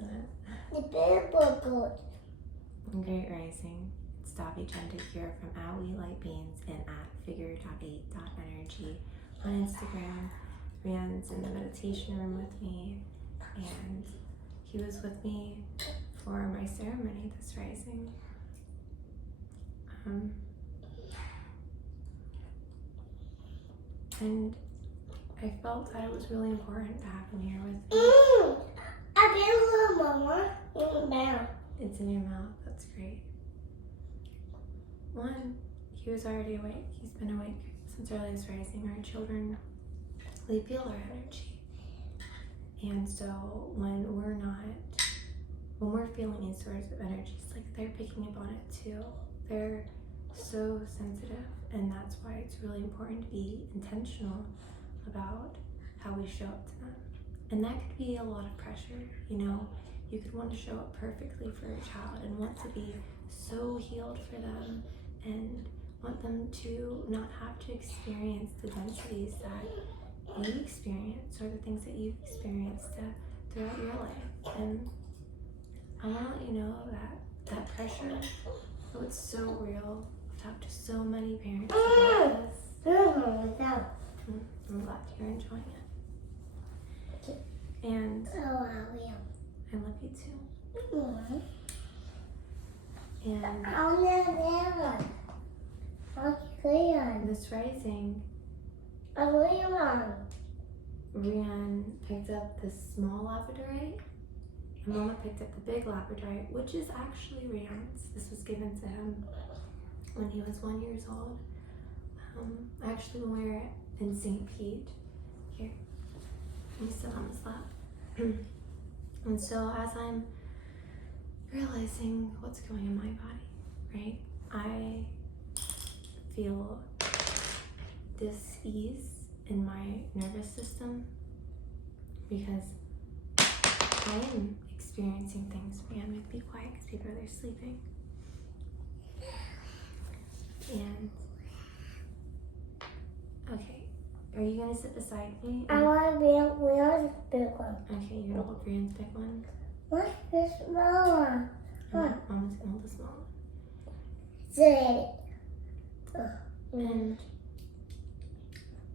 isn't it? The paper good. Great Rising. It's Davi Chenda here from @WeLightBeans and @figure.8.energy on Instagram. Rian's in the meditation room with me, and he was with me for my ceremony this rising. And I felt that it was really important to have him here with me. I feel Mama. Now. It's in your mouth. That's great. One, he was already awake. He's been awake since earliest rising. Our children, they feel our energy. And so when we're feeling these sorts of energies, like they're picking up on it too. They're so sensitive, and that's why it's really important to be intentional about how we show up to them. And that could be a lot of pressure, you know. You could want to show up perfectly for your child and want to be so healed for them and want them to not have to experience the densities that you experience or the things that you've experienced throughout your life. And I want to let you know that pressure, oh, it's so real. I've talked to so many parents about this. I'm glad you're enjoying it. And I love you too. And this rising, Rian picked up this small labradorite, and Mama picked up the big labradorite, which is actually Rian's. This was given to him when he was 1 year old. Actually, when we were in St. Pete, here, you sit on his lap. And so as I'm realizing what's going in my body, right, I feel this ease in my nervous system because I am experiencing things. Rian, be quiet because people are sleeping. And okay, are you gonna sit beside me? I want to be Rian's big one. Okay, you're gonna hold Rian's big one. What's the small one? And Mama's gonna hold the small one. Say. And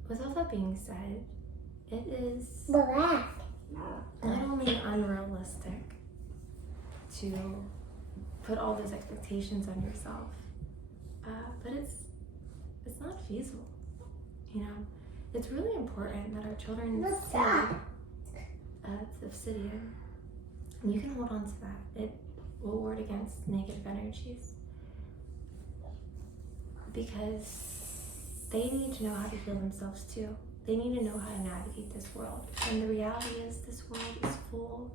with all that being said, it is Black. not only unrealistic to put all those expectations on yourself, but it's not feasible. You know, it's really important that our children What's see that? it's obsidian. And you can hold on to that. It will ward against negative energies. Because they need to know how to heal themselves too. They need to know how to navigate this world. And the reality is this world is full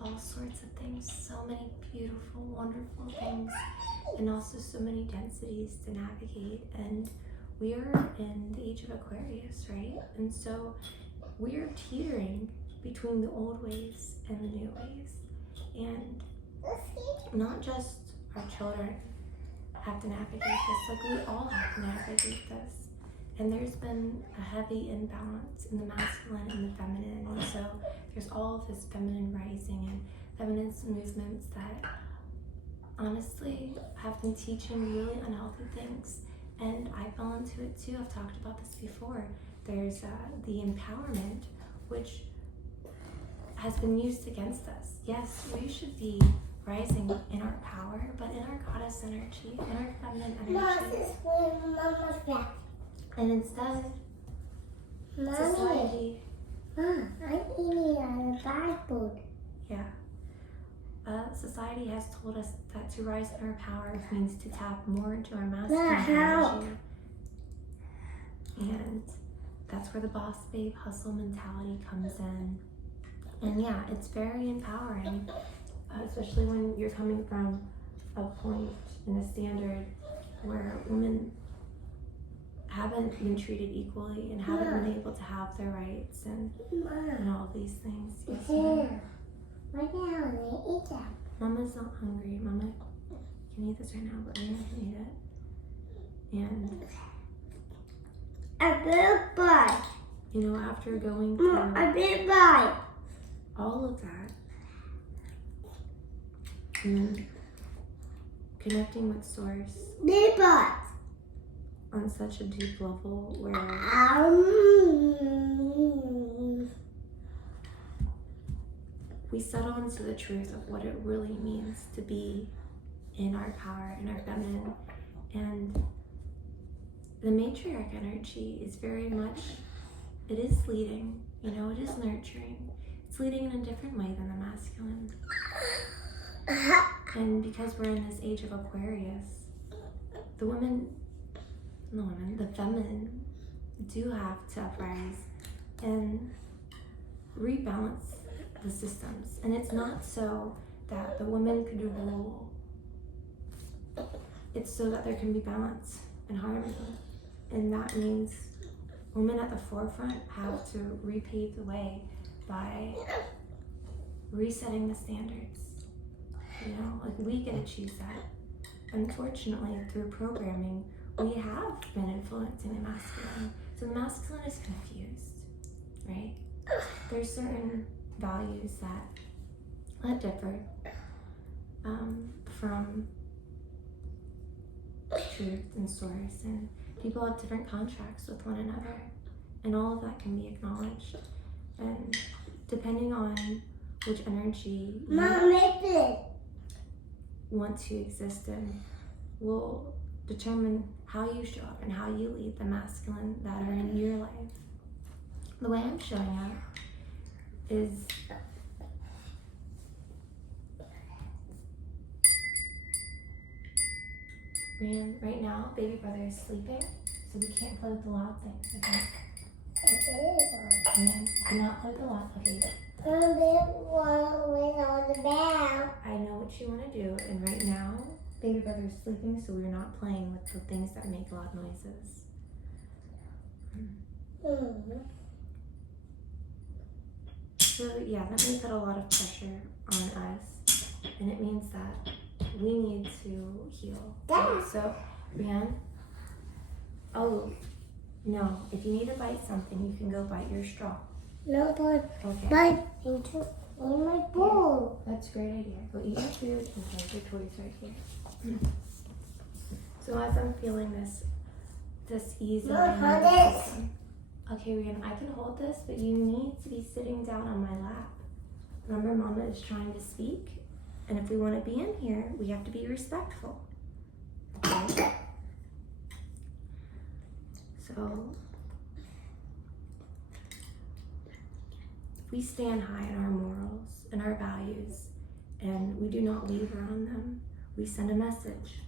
of all sorts of things. So many beautiful, wonderful things. And also so many densities to navigate. And we are in the age of Aquarius, right? And so we are teetering between the old ways and the new ways. And not just our children have to navigate this, like we all have to navigate this. And there's been a heavy imbalance in the masculine and the feminine. And so there's all of this feminine rising and feminist movements that honestly have been teaching really unhealthy things. And I fell into it too. I've talked about this before. There's the empowerment, which has been used against us. Yes, we should be rising in our power, but in our goddess energy, in our feminine energy. Mama's back. And instead, Mommy. society, I'm eating out of bad food. yeah, society has told us that to rise in our power means to tap more into our masculine energy. And that's where the boss babe hustle mentality comes in. And yeah, it's very empowering, especially when you're coming from a point in a standard where women haven't been treated equally and haven't been able to have their rights and all of these things. Yes, ma'am. Why can't I eat that? Mama's not hungry. Mama can eat this right now, but Rian can eat it. And A big bite. you know, after going A through big bite. all of that, And connecting with Source Neighbor. on such a deep level where we settle into the truth of what it really means to be in our power, in our feminine. And the matriarch energy is very much, it is leading, it is nurturing. It's leading in a different way than the masculine. And because we're in this age of Aquarius, the feminine do have to uprise and rebalance the systems. And it's not so that the women could rule. It's so that there can be balance and harmony. And that means women at the forefront have to repave the way by resetting the standards. We get to choose that. Unfortunately, through programming, we have been influencing the masculine. So the masculine is confused, right? There's certain values that differ from truth and Source, and people have different contracts with one another, and all of that can be acknowledged. And depending on which energy you want to exist in will determine how you show up and how you lead the masculine that are in your life. The way I'm showing up is right now, baby brother is sleeping, so we can't play with the loud things, okay? And cannot play with the loud, okay? I know what you want to do, and right now, baby brother is sleeping, so we're not playing with the things that make loud noises. So yeah, that may put a lot of pressure on us, and it means that we need to heal. Okay, so, Rian, no, if you need to bite something, you can go bite your straw. No, but Okay. bite into my bowl. That's a great idea. Go eat your food and play with your toys right here. So as I'm feeling this ease in my nervous system. Okay, Rian, I can hold this, but you need to be sitting down on my lap. Remember, Mama is trying to speak, and if we want to be in here, we have to be respectful. Okay? So, we stand high in our morals and our values, and we do not waver on them. We send a message.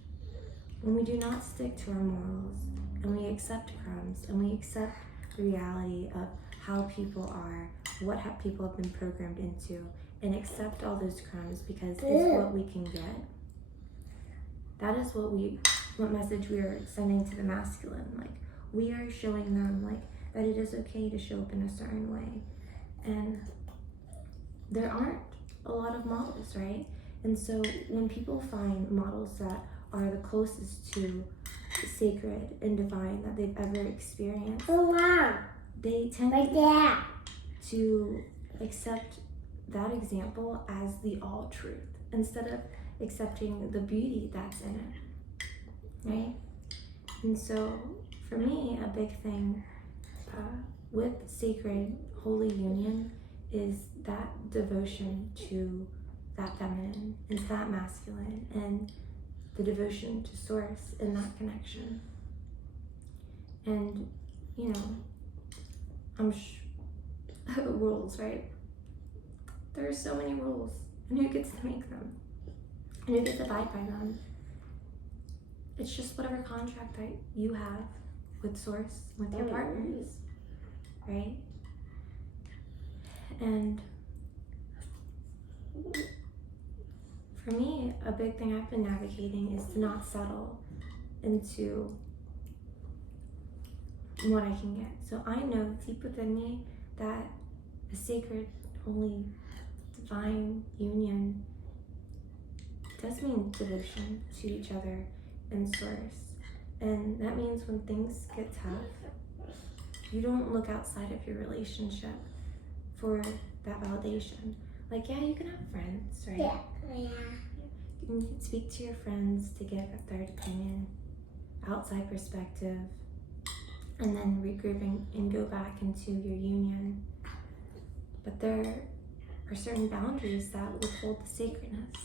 When we do not stick to our morals, and we accept crumbs, and we accept the reality of how people are, what people have been programmed into, and accept all those crumbs because it's what we can get. That is what message we are sending to the masculine. Like, we are showing them that it is okay to show up in a certain way. And there aren't a lot of models, right? And so when people find models that are the closest to sacred and divine that they've ever experienced, they tend to accept that example as the all truth instead of accepting the beauty that's in it, right? And so for me, a big thing with sacred holy union is that devotion to that feminine and to that masculine, and the devotion to Source in that connection. And rules, right? There are so many rules, and who gets to make them? And who gets to abide by them? It's just whatever contract that you have with Source, with your partners, right? And for me, a big thing I've been navigating is to not settle into what I can get. So I know deep within me that a sacred, holy, divine union does mean devotion to each other and Source. And that means when things get tough, you don't look outside of your relationship for that validation. Like, yeah, you can have friends, right? Yeah. You can speak to your friends to get a third opinion, outside perspective, and then regroup and go back into your union. But there are certain boundaries that withhold the sacredness.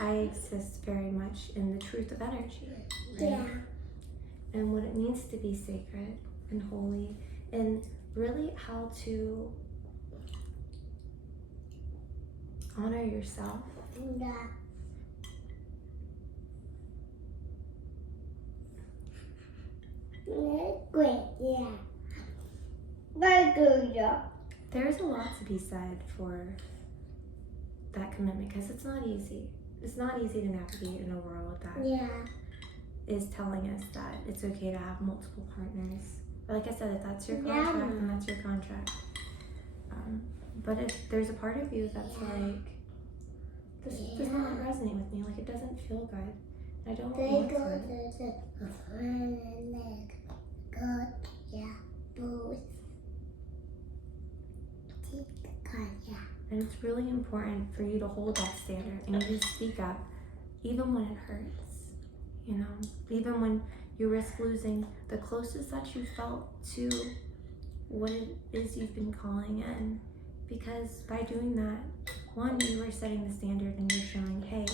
I exist very much in the truth of energy, right? Yeah. And what it means to be sacred and holy, and really how to honor yourself. Yeah. Great, yeah. Very good, yeah. There's a lot to be said for that commitment because it's not easy. It's not easy to navigate in a world that Yeah. is telling us that it's okay to have multiple partners. But like I said, if that's your contract, then that's your contract. But if there's a part of you that's like, this does not resonate with me, like it doesn't feel good, I don't They want go to. to the front and leg. Go, yeah, both. Take the card, yeah. And it's really important for you to hold that standard and you to speak up, even when it hurts, you know, even when you risk losing the closest that you felt to what it is you've been calling in. Because by doing that, one, you are setting the standard and you're showing, hey,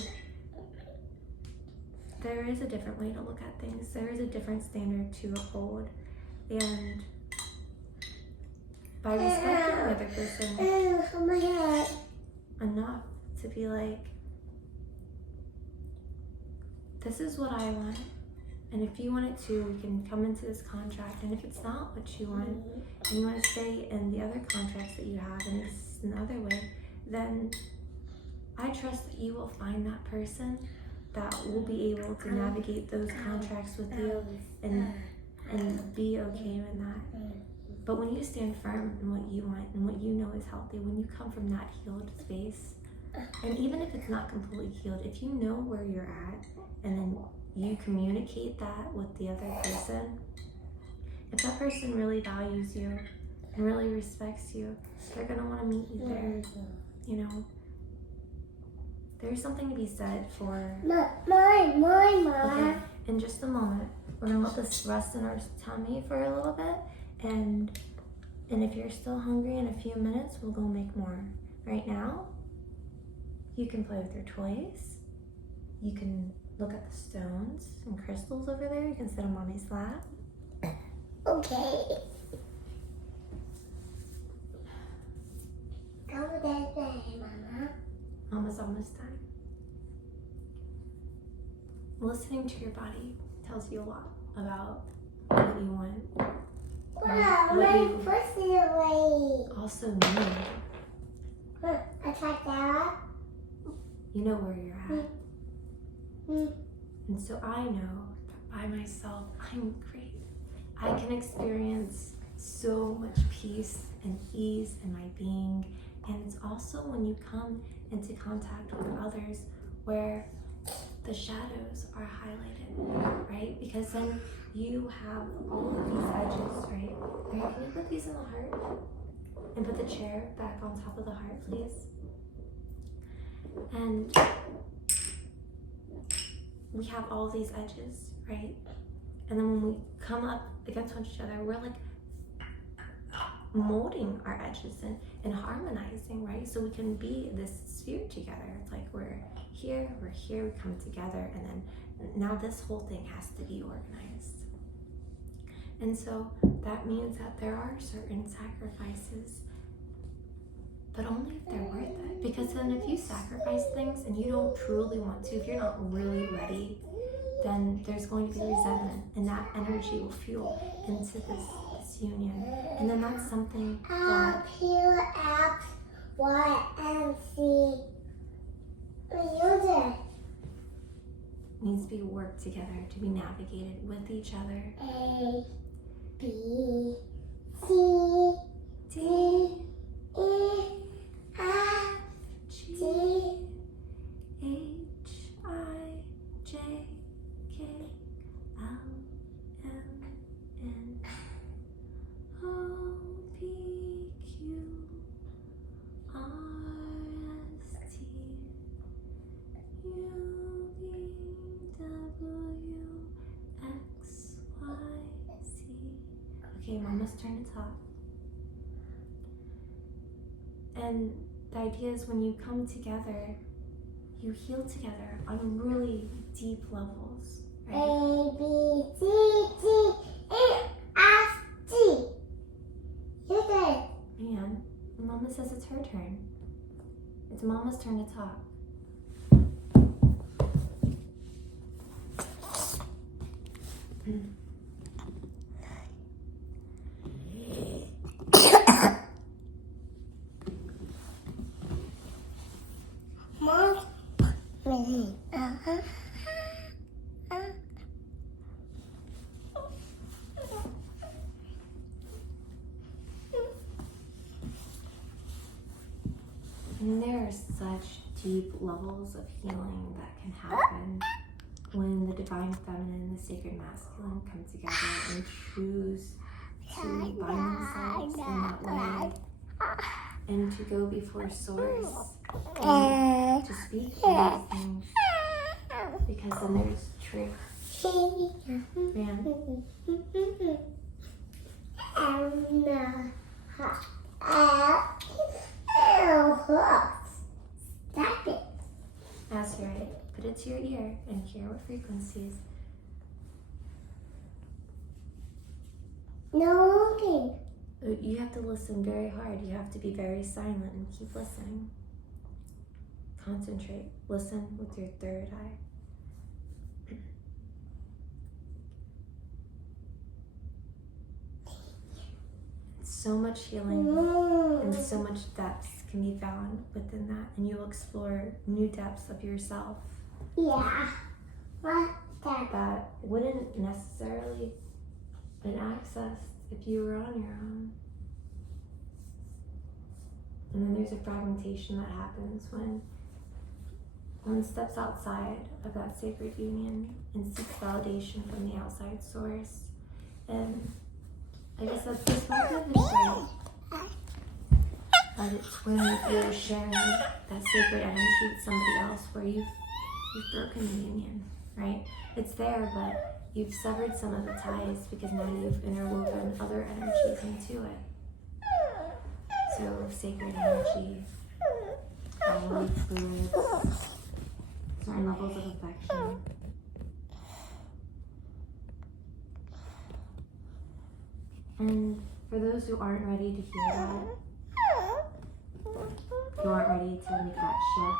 there is a different way to look at things. There is a different standard to uphold. And by respecting the other person My head. enough to be like, this is what I want. And if you want it too, we can come into this contract. And if it's not what you want, and you want to stay in the other contracts that you have and exist in another way, then I trust that you will find that person that will be able to navigate those contracts with you and be okay with that. But when you stand firm in what you want and what you know is healthy, when you come from that healed space, and even if it's not completely healed, if you know where you're at and then you communicate that with the other person, if that person really values you and really respects you, they're gonna want to meet you there. You know, there's something to be said for. Okay, in just a moment, we're gonna let this rest in our tummy for a little bit, and if you're still hungry in a few minutes, we'll go make more. Right now, you can play with your toys. You can look at the stones and crystals over there. You can sit on mommy's lap. Okay. Go that way, Mama. Mama's almost done. Listening to your body tells you a lot about what you want. Wow, what my you pussy away. also need. Attack that. You know where you're at. And so I know that by myself, I'm great. I can experience so much peace and ease in my being. And it's also when you come into contact with others where the shadows are highlighted, right? Because then you have all of these edges, right? Right, can you put these in the heart? And put the chair back on top of the heart, please. And we have all these edges, right? And then when we come up against each other, we're like molding our edges and harmonizing, right? So we can be this sphere together. It's like we're here, we come together, and then now this whole thing has to be organized. And so that means that there are certain sacrifices, but only if they're worth it. Because then if you sacrifice things and you don't truly want to, if you're not really ready, then there's going to be resentment, and that energy will fuel into this union. And then that's something that Up, here, X, Y, and Z. Use it. needs to be worked together, to be navigated with each other. A, B, C, D, E, F, G, H, I, J, K, L, M, N, O, P, Q, R, S, T, U, Mama's turn to talk. And the idea is when you come together, you heal together on really deep levels, A, right? B, C, D, E, F, G. You did. And Mama says it's her turn. It's Mama's turn to talk. Mom. And there are such deep levels of healing that can happen when the divine feminine and the sacred masculine come together and choose to bind themselves in that way and to go before source and to speak these things, because then there's truth. Man. Stop it. That's right. Put it to your ear and hear what frequencies. No looking. You have to listen very hard. You have to be very silent and keep listening. Concentrate. Listen with your third eye. So much healing and so much depth can be found within that, and you will explore new depths of yourself Yeah. What that? that wouldn't necessarily been accessed if you were on your own. And then there's a fragmentation that happens when one steps outside of that sacred union and seeks validation from the outside source. And I guess that's perspective is great. But it's when you're sharing that sacred energy with somebody else where you've broken the union, right? It's there, but you've severed some of the ties because now you've interwoven other energies into it. So sacred energy, bodily fluids, certain levels of affection. And for those who aren't ready to hear that, who aren't ready to make that shift,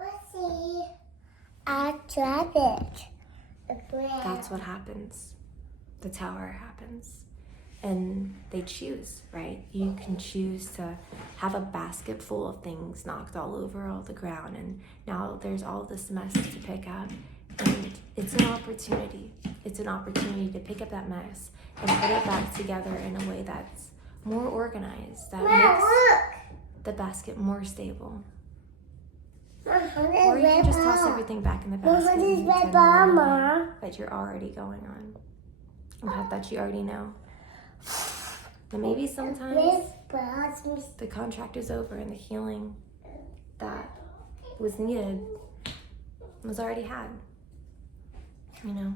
Let's see. I tried it. that's what happens. The tower happens. And they choose, right? You can choose to have a basket full of things knocked all over all the ground, and now there's all this mess to pick up. And it's an opportunity. It's an opportunity to pick up that mess and put it back together in a way that's more organized, that makes the basket more stable. Or you can just toss everything back in the basket and pretend you're running away, that you're already going on. A path that you already know. And maybe sometimes the contract is over and the healing that was needed was already had. You know?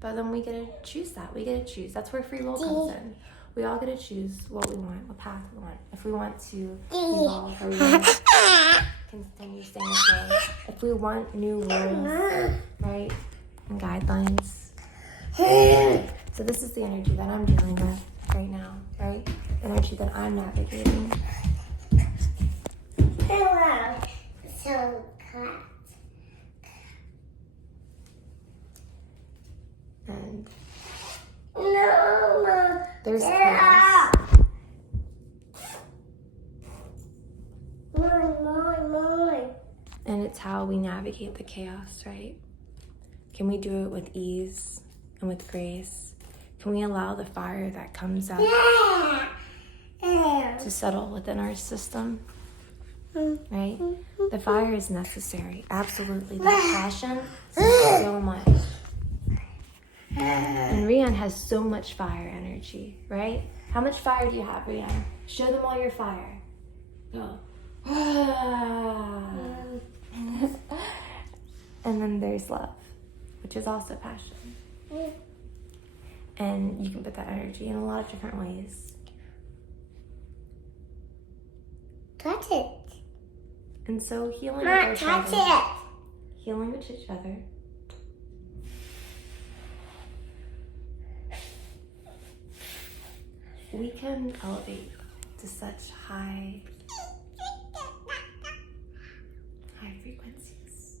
But then we get to choose that. We get to choose. That's where free will comes in. We all get to choose what we want, what path we want. If we want to evolve or we want to continue staying the same. If we want new rules, right? And guidelines. So this is the energy that I'm dealing with right now, right? Energy that I'm navigating. Hello. So cut. And No, there's chaos. Mine. And it's how we navigate the chaos, right? Can we do it with ease and with grace? Can we allow the fire that comes up to settle within our system? Right? The fire is necessary. Absolutely. That passion, so much. And Rian has so much fire energy, right? How much fire do you have, Rian? Show them all your fire. Go. And then there's love, which is also passion. And you can put that energy in a lot of different ways. Touch it. And so healing with Mom, each touch other. it. Healing with each other. We can elevate to such high frequencies.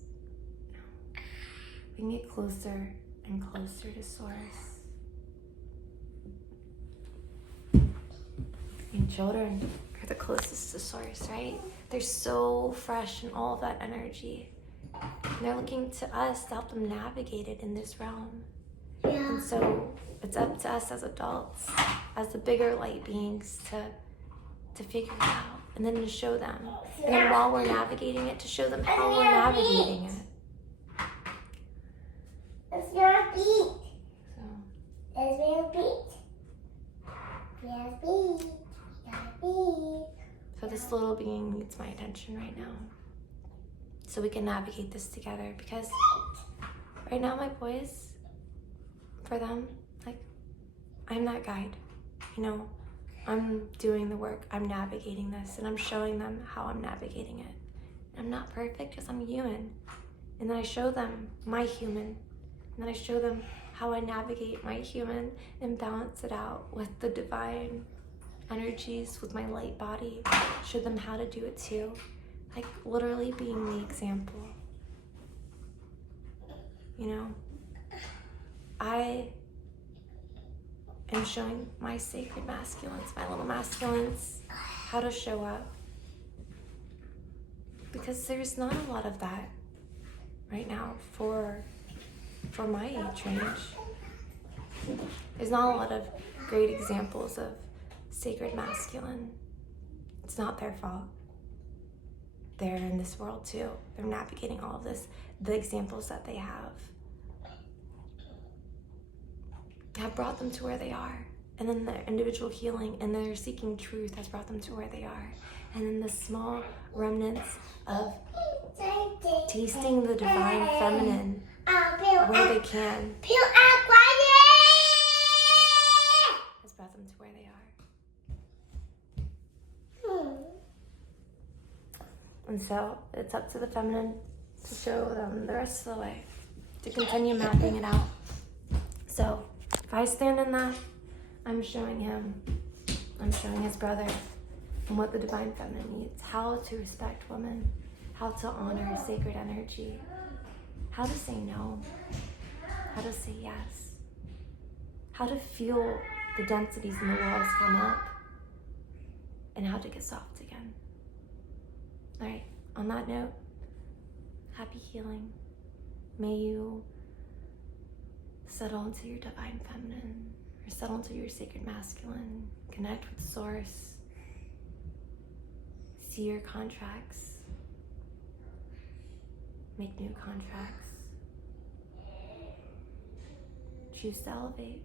We can get closer and closer to Source. And children are the closest to Source, right? They're so fresh in all of that energy. And they're looking to us to help them navigate it in this realm. Yeah. And so it's up to us as adults, as the bigger light beings, to figure it out and then to show them. And then while we're navigating it, to show them how we're navigating it. It's your beat. So, It's your beat. Yes, beat. Yes, beat. so this little being needs my attention right now. So we can navigate this together, because right now my boys, for them, like, I'm that guide. You know, I'm doing the work, I'm navigating this, and I'm showing them how I'm navigating it. I'm not perfect because I'm human. And then I show them my human. And then I show them how I navigate my human and balance it out with the divine energies, with my light body. Show them how to do it too. Like literally being the example. You know? I am showing my sacred masculines, my little masculines, how to show up. Because there's not a lot of that right now for my age range. There's not a lot of great examples of sacred masculine. It's not their fault. They're in this world too. They're navigating all of this. The examples that they have brought them to where they are. And then their individual healing and their seeking truth has brought them to where they are. And then the small remnants of tasting the divine feminine where they can has brought them to where they are. And so it's up to the feminine to show them the rest of the way, to continue mapping it out. So if I stand in that, I'm showing him, I'm showing his brother, and what the divine feminine needs, how to respect women, how to honor sacred energy, how to say no, how to say yes, how to feel the densities in the walls come up, and how to get soft again. All right, on that note, happy healing. May you settle into your divine feminine, or settle into your sacred masculine, connect with Source, see your contracts, make new contracts, choose to elevate.